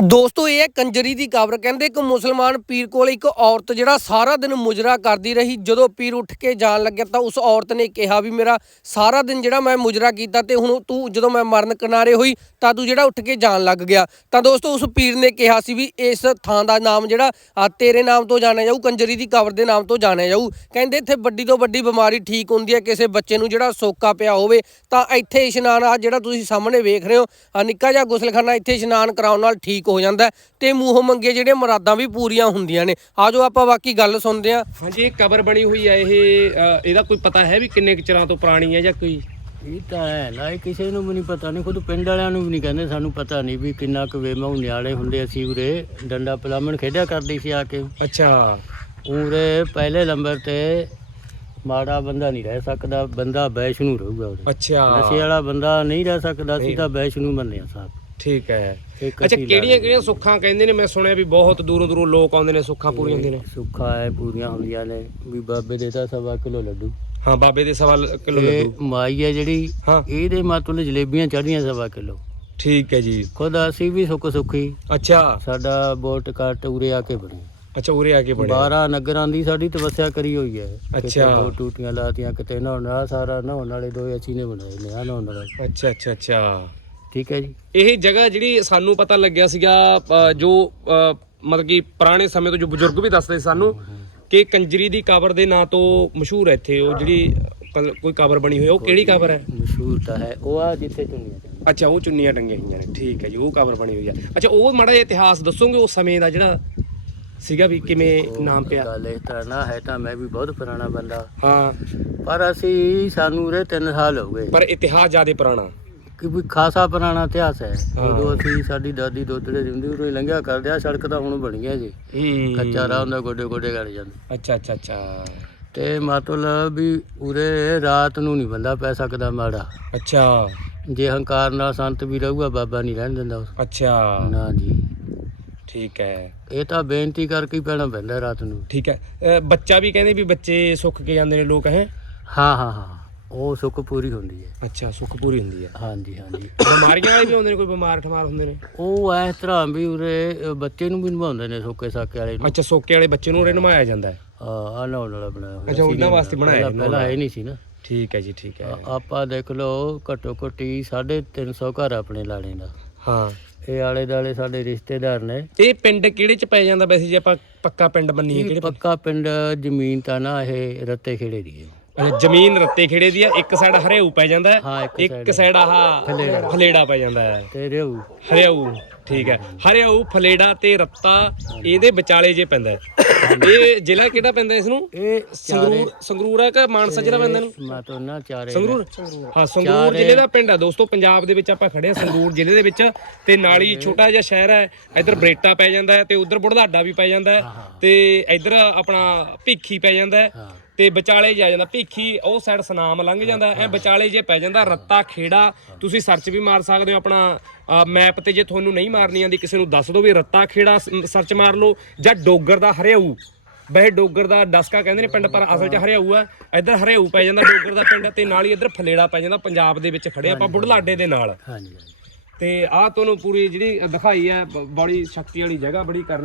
ਦੋਸਤੋ, ਇਹ ਹੈ ਕੰਜਰੀ ਦੀ ਕਬਰ। ਕਹਿੰਦੇ ਇੱਕ ਮੁਸਲਮਾਨ ਪੀਰ ਕੋਲ ਇੱਕ ਔਰਤ ਜਿਹੜਾ ਸਾਰਾ ਦਿਨ ਮੁਜਰਾ ਕਰਦੀ ਰਹੀ। ਜਦੋਂ ਪੀਰ ਉੱਠ ਕੇ ਜਾਣ ਲੱਗਿਆ ਤਾਂ ਉਸ ਔਰਤ ਨੇ ਕਿਹਾ ਵੀ, ਮੇਰਾ ਸਾਰਾ ਦਿਨ ਜਿਹੜਾ ਮੈਂ ਮੁਜਰਾ ਕੀਤਾ ਤੇ ਹੁਣ ਤੂੰ ਜਦੋਂ ਮੈਂ ਮਰਨ ਕਿਨਾਰੇ ਹੋਈ ਤਾਂ ਤੂੰ ਜਿਹੜਾ ਉੱਠ ਕੇ ਜਾਣ ਲੱਗ ਗਿਆ। ਤਾਂ ਦੋਸਤੋ, ਉਸ ਪੀਰ ਨੇ ਕਿਹਾ ਸੀ ਵੀ, ਇਸ ਥਾਂ ਦਾ ਨਾਮ ਜਿਹੜਾ ਤੇਰੇ ਨਾਮ ਤੋਂ ਜਾਣਿਆ ਜਾਊ, ਕੰਜਰੀ ਦੀ ਕਬਰ ਦੇ ਨਾਮ ਤੋਂ ਜਾਣਿਆ ਜਾਊ। ਕਹਿੰਦੇ, ਇੱਥੇ ਵੱਡੀ ਤੋਂ ਵੱਡੀ ਬਿਮਾਰੀ ਠੀਕ ਹੁੰਦੀ ਹੈ, ਕਿਸੇ ਬੱਚੇ ਨੂੰ ਜਿਹੜਾ ਸੋਕਾ ਪਿਆ ਹੋਵੇ, ਤਾਂ ਇੱਥੇ ਇਸ਼ਨਾਨ ਆ ਜਿਹੜਾ ਤੁਸੀਂ ਸਾਹਮਣੇ ਵੇਖ ਰਹੇ ਹੋ ਨਿੱਕਾ ਜਿਹਾ ਗੁਸਲਖਾਨਾ ਇੱਥੇ ਇਸ਼ਨਾਨ ਕਰਾਉਣ ਨਾਲ ਠੀਕ ਹੋ ਜਾਂਦਾ ਤੇ ਮੂੰਹ ਮੰਗੇ ਜਿਹੜੇ ਮੁਰਾਦਾਂ ਵੀ ਪੂਰੀਆਂ ਹੁੰਦੀਆਂ ਨੇ। ਆਜੋ ਆਪਾਂ ਬਾਕੀ ਗੱਲ ਸੁਣਦੇ ਹਾਂ। ਹਾਂਜੀ ਇਹ ਕਬਰ ਬਣੀ ਹੋਈ ਹੈ ਇਹ ਇਹਦਾ ਕੋਈ ਪਤਾ ਹੈ ਵੀ ਕਿੰਨੇ ਚਿਰਾਂ ਤੋਂ ਪੁਰਾਣੀ ਹੈ ਜਾਂ ਕੋਈ? ਇਹ ਤਾਂ ਹੈ ਨਾ ਇਹ ਕਿਸੇ ਨੂੰ ਵੀ ਨਹੀਂ ਪਤਾ ਨਹੀਂ ਖੁਦ ਪਿੰਡ ਵਾਲਿਆਂ ਨੂੰ ਵੀ ਨਹੀਂ ਕਹਿੰਦੇ ਸਾਨੂੰ ਪਤਾ ਨਹੀਂ ਵੀ ਕਿੰਨਾ ਕੁ ਵੇਮਾ ਨਿਆਲੇ ਹੁੰਦੇ ਅਸੀਂ ਉਰੇ ਡੰਡਾ ਪਲਾਮਣ ਖੇਡਿਆ ਕਰਦੀ ਸੀ ਆ ਕੇ। ਅੱਛਾ। ਉਰੇ ਪਹਿਲੇ ਨੰਬਰ ਤੇ ਮਾੜਾ ਬੰਦਾ ਨਹੀਂ ਰਹਿ ਸਕਦਾ ਬੰਦਾ ਵੈਸ਼ਨੂੰ ਰਹੂਗਾ ਉਰੇ। ਅੱਛਾ। ਨਸ਼ੇ ਵਾਲਾ ਬੰਦਾ ਨਹੀਂ ਰਹਿ ਸਕਦਾ ਸੀ ਤਾਂ ਵੈਸ਼ਨੂੰ ਮੰਨਿਆ ਸਾਹਿਬ ਠੀਕ ਹੈ। ਇੱਕ ਅੱਛਾ ਅਸੀਂ ਕਿਹੜੀਆਂ ਕਿਹੜੀਆਂ ਸੁੱਖਾਂ ਕਹਿੰਦੇ ਨੇ? ਮੈਂ ਸੁਣਿਆ ਵੀ ਬਹੁਤ ਦੂਰੋਂ ਦੂਰੋਂ ਲੋਕ ਆਉਂਦੇ ਨੇ ਸੁੱਖਾਂ ਪੂਰੀਆਂ ਹੁੰਦੀਆਂ ਨੇ। ਸੁੱਖਾ ਹੈ ਪੂਰੀਆਂ ਹੁੰਦੀਆਂ ਨੇ। ਵੀ ਬਾਬੇ ਦੇ ਤਾਂ ਸਵਾ ਕਿਲੋ ਲੱਡੂ। ਹਾਂ ਬਾਬੇ ਦੇ ਸਵਾਲ ਕਿਲੋ ਲੱਡੂ। ਮਾਈ ਹੈ ਜਿਹੜੀ ਹਾਂ। ਇਹਦੇ ਮਤਲਬ ਜਲੇਬੀਆਂ ਚੜੀਆਂ ਸਵਾ ਕਿਲੋ। ਠੀਕ ਹੈ ਜੀ। ਖੁਦ ਅਸੀਂ ਵੀ ਸੁੱਖ ਸੁੱਖੀ। ਅੱਛਾ। ਸਾਡਾ ਬੋਟ ਕੱਟ ਉਰੇ ਆ ਕੇ ਬਣੀ ਅੱਛਾ ਉਰੇ ਆ ਕੇ ਬੜੇ 12 ਨਗਰਾਂ ਦੀ ਸਾਡੀ ਤਪੱਸਿਆ ਕਰੀ ਹੋਈ ਹੈ ਕਿਤੇ ਅੱਛਾ। ਦੋ ਟੂਟੀਆਂ ਲਾਤੀਆਂ ਕਿਤੇ ਨਹਾਉਣ ਵਾਲਾ ਸਾਰਾ ਨਹਾਉਣ ਵਾਲੇ ਦੋ ਅਸੀਂ ਨੇ ਬਣਾਏ ਨੇ ਆ ਨਹਾਉਣ ਵਾਲਾ। ਅੱਛਾ ਅੱਛਾ ਅੱਛਾ। ਠੀਕ ਹੈ ਜੀ। ਇਹ ਜਗ੍ਹਾ ਜਿਹੜੀ ਸਾਨੂੰ ਪਤਾ ਲੱਗਿਆ ਸੀਗਾ ਅ, ਜੋ ਅ, ਮਤਲਬ ਕਿ ਪੁਰਾਣੇ ਸਮੇਂ ਤੋਂ ਜੋ ਬਜ਼ੁਰਗ ਵੀ ਦੱਸਦੇ ਸਾਨੂੰ ਕਿ ਕੰਜਰੀ ਦੀ ਕਬਰ ਦੇ ਨਾਂ ਤੋਂ ਮਸ਼ਹੂਰ ਹੈ ਇੱਥੇ ਉਹ ਜਿਹੜੀ ਕਲ- ਕੋਈ ਕਬਰ ਬਣੀ ਹੋਈ ਹੈ। ਉਹ ਕਿਹੜੀ ਕਬਰ ਹੈ? ਮਸ਼ਹੂਰ ਤਾਂ ਹੈ। ਉਹ ਆ ਜਿੱਥੇ ਚੁੰਨੀਆਂ ਚੜ੍ਹੀਆਂ। ਅੱਛਾ ਉਹ ਚੁੰਨੀਆਂ ਟੰਗੀਆਂ ਹੋਈਆਂ ਨੇ। ਠੀਕ ਹੈ ਜੀ ਉਹ ਕਬਰ ਬਣੀ ਹੋਈ ਹੈ। ਅੱਛਾ ਉਹ ਮਾੜਾ ਜਿਹਾ ਇਤਿਹਾਸ ਦੱਸੋਗੇ ਉਸ ਸਮੇਂ ਦਾ ਜਿਹੜਾ ਸੀਗਾ ਵੀ ਕਿਵੇਂ ਉਹ ਨਾਮ ਪਿਆ? ਗੱਲ ਇਸ ਤਰ੍ਹਾਂ ਨਾ ਹੈ ਤਾਂ ਮੈਂ ਵੀ ਬਹੁਤ ਪੁਰਾਣਾ ਬੰਦਾ। ਹਾਂ। ਪਰ ਅਸੀਂ ਸਾਨੂੰ ਉਰੇ 3 ਸਾਲ ਹੋ ਗਏ। ਪਰ ਇਤਿਹਾਸ ਜ਼ਿਆਦਾ ਪੁਰਾਣਾ। ਕਿ ਵੀ ਖਾਸਾ ਪੁਰਾਣਾ ਇਤਿਹਾਸ ਹੈ। ਹਾਂ। ਉਦੋਂ ਅਸੀਂ ਸਾਡੀ ਦਾਦੀ ਦੋਤੜੇ ਜਿੰਦੀ ਉਰੇ ਲੰਘਿਆ ਕਰਦੇ ਆ ਸੜਕ ਤਾਂ ਹੁਣ ਬਣ ਗਿਆ ਜੀ। ਹੂੰ। ਕੱਚਾ ਰਾਹ ਹੁੰਦਾ ਗੋਡੇ ਗੋਡੇ ਕਰ ਜਾਂਦੇ। ਅੱਛਾ ਅੱਛਾ ਅੱਛਾ। ਤੇ ਮਤਲਬ ਵੀ ਉਰੇ ਰਾਤ ਨੂੰ ਨਹੀਂ ਬੰਦਾ ਪੈ ਸਕਦਾ ਮਾੜਾ। ਅੱਛਾ। ਜੇ ਹੰਕਾਰ ਨਾਲ ਸੰਤ ਵੀ ਰਹੂਗਾ ਬਾਬਾ ਨਹੀਂ ਰਹਿਣ ਦਿੰਦਾ ਉਸ। ਅੱਛਾ। ਨਾ ਜੀ। ਠੀਕ ਹੈ। ਇਹ ਤਾਂ ਬੇਨਤੀ ਕਰਕੇ ਹੀ ਪੈਣਾ ਪੈਂਦਾ ਰਾਤ ਨੂੰ। ਠੀਕ ਹੈ। ਅ, ਬੱਚਾ ਵੀ ਕਹਿੰਦੇ ਵੀ ਬੱਚੇ ਸੁੱਖ ਕੇ ਜਾਂਦੇ ਨੇ ਲੋਕ ਹੈ? ਹਾਂ ਹਾਂ ਹਾਂ। ਉਹ ਸੁੱਖ ਪੂਰੀ ਹੁੰਦੀ ਹੈ। ਅੱਛਾ ਸੁੱਖ ਪੂਰੀ ਹੁੰਦੀ ਹੈ। ਹਾਂਜੀ ਹਾਂਜੀ। ਬਿਮਾਰੀਆਂ ਵਾਲੇ ਵੀ ਹੁੰਦੇ ਨੇ ਕੋਈ ਬਿਮਾਰ ਠਮਾਰ ਹੁੰਦੇ ਨੇ? ਉਹ ਇਸ ਤਰ੍ਹਾਂ ਵੀ ਉਰੇ ਬੱਚੇ ਨੂੰ ਵੀ ਨਿਭਾਉਂਦੇ ਨੇ ਸੋਕੇ ਸਾਕੇ ਵਾਲੇ ਨੂੰ। ਅੱਛਾ ਸੋਕੇ ਵਾਲੇ ਬੱਚੇ ਨੂੰ ਉਰੇ ਨਮਾਇਆ ਜਾਂਦਾ ਹੈ? ਆ ਨਹਾਉਣ ਵਾਲਾ ਬਣਾਇਆ ਹੋਇਆ ਅੱਛਾ, ਉਹਨਾਂ ਵਾਸਤੇ ਬਣਾਇਆ ਪਹਿਲਾਂ- ਪਹਿਲਾਂ ਹੈ ਨਹੀਂ ਸੀ ਨਾ। ਠੀਕ ਹੈ ਜੀ ਠੀਕ ਹੈ। ਆ- ਆਪਾਂ ਦੇਖ ਲਓ ਘੱਟੋ ਘੱਟੀ 350 ਘਰ ਆਪਣੇ ਲਾਣੇ ਦਾ। ਹਾਂ। ਇਹ ਆਲੇ ਦਾਲੇ ਸਾਡੇ ਰਿਸ਼ਤੇਦਾਰ ਨੇ। ਇਹ ਪਿੰਡ ਕਿਹੜੇ ਚ ਪੈ ਜਾਂਦਾ ਵੈਸੇ ਜੇ ਆਪਾਂ ਪੱਕਾ ਪਿੰਡ ਮੰਨੀਏ ਇਹ ਕਿਹੜੇ ਪੱਕਾ ਪਿੰਡ ਜ਼ਮੀਨ ਤਾਂ ਨਾ ਇਹ ਰੱਤੇ ਖੇੜੇ ਦੀ ਹੈ। ਜ਼ਮੀਨ ਰੱਤੇ ਖੇੜੇ ਦੀ ਆ ਇੱਕ ਸਾਈਡ ਹਰਿਆਊ ਪੈ ਜਾਂਦਾ ਹੈ ਹਾਂ ਇੱਕ ਇੱਕ ਸਾਈਡ ਆਹ ਫਲੇੜਾ। ਪੈ ਜਾਂਦਾ ਹੈ। ਤੇ ਹਰਿਆਊ ਠੀਕ ਹੈ। ਹਰਿਆਊ ਫਲੇੜਾ ਤੇ ਰੱਤਾ ਇਹਦੇ ਵਿਚਾਲੇ ਜੇ ਪੈਂਦਾ ਹੈ। ਇਹ ਜ਼ਿਲ੍ਹਾ ਕਿਹੜਾ ਪੈਂਦਾ ਇਸ ਨੂੰ ਇਹ ਸੰਗਰੂਰ ਸੰਗਰੂਰ ਆ ਕਿ ਮਾਨਸਾ ਜ਼ਿਲ੍ਹਾ ਪੈਂਦਾ ਇਹਨੂੰ? ਮੈਂ ਤਾਂ ਨਾ ਚਾਰੇ ਸੰਗਰੂਰ? ਹਾਂ ਸੰਗਰੂਰ ਜ਼ਿਲ੍ਹੇ ਦਾ ਪਿੰਡ ਆ ਦੋਸਤੋ ਪੰਜਾਬ ਦੇ ਵਿੱਚ ਆਪਾਂ ਖੜੇ ਆ ਸੰਗਰੂਰ ਜ਼ਿਲ੍ਹੇ ਦੇ ਵਿੱਚ। ਤੇ ਨਾਲ ਹੀ ਛੋਟਾ ਜਿਹਾ ਸ਼ਹਿਰ ਹੈ ਇੱਧਰ ਬਰੇਟਾ ਪੈ ਜਾਂਦਾ ਹੈ ਤੇ ਉਧਰ ਬੁਢਲਾਡਾ ਵੀ ਪੈ ਜਾਂਦਾ ਹੈ। ਤੇ ਇੱਧਰ ਆਪਣਾ ਭੀਖੀ ਪੈ ਜਾਂਦਾ ਹੈ। ਹਾਂ। ਤੇ ਵਿਚਾਲੇ ਜਾ ਜਾਂਦਾ ਭੀਖੀ ਉਹ ਸਾਈਡ ਸਨਾਮ ਲੰਘ ਜਾਂਦਾ ਐ ਵਿਚਾਲੇ ਜੇ ਪੈ ਜਾਂਦਾ ਰੱਤਾ ਖੇੜਾ ਤੁਸੀਂ ਸਰਚ ਵੀ ਮਾਰ ਸਕਦੇ ਹੋ ਆਪਣਾ ਮੈਪ ਤੇ ਜੇ ਤੁਹਾਨੂੰ ਨਹੀਂ ਮਾਰਨੀ ਆਂਦੀ ਕਿਸੇ ਨੂੰ ਦੱਸ ਦਿਓ ਵੀ ਰੱਤਾ ਖੇੜਾ ਸਰਚ ਮਾਰ ਲਓ ਜਾਂ ਡੋਗਰ ਦਾ ਹਰਿਆਊ। ਵੈਸੇ ਡੋਗਰ ਦਾ ਡਸਕਾ ਕਹਿੰਦੇ ਨੇ ਪਿੰਡ ਪਰ ਅਸਲ 'ਚ ਹਰਿਆਊ ਆ ਇੱਧਰ ਹਰਿਆਊ ਪੈ ਜਾਂਦਾ ਡੋਗਰ ਦਾ ਪਿੰਡ ਤੇ ਨਾਲ ਹੀ ਇੱਧਰ ਫਲੇੜਾ ਪੈ ਜਾਂਦਾ ਪੰਜਾਬ ਦੇ ਵਿੱਚ ਖੜੇ ਆਪਾਂ ਬੁਢਲਾਡੇ ਦੇ ਨਾਲ। ਹਾਂਜੀ ਤੇ ਆਹ ਤੁਹਾਨੂੰ ਪੂਰੀ ਜਿਹੜੀ ਦਿਖਾਈ ਹੈ ਬੜੀ ਸ਼ਕਤੀ ਵਾਲੀ ਜਗ੍ਹਾ ਬੜੀ ਕਰਨੀ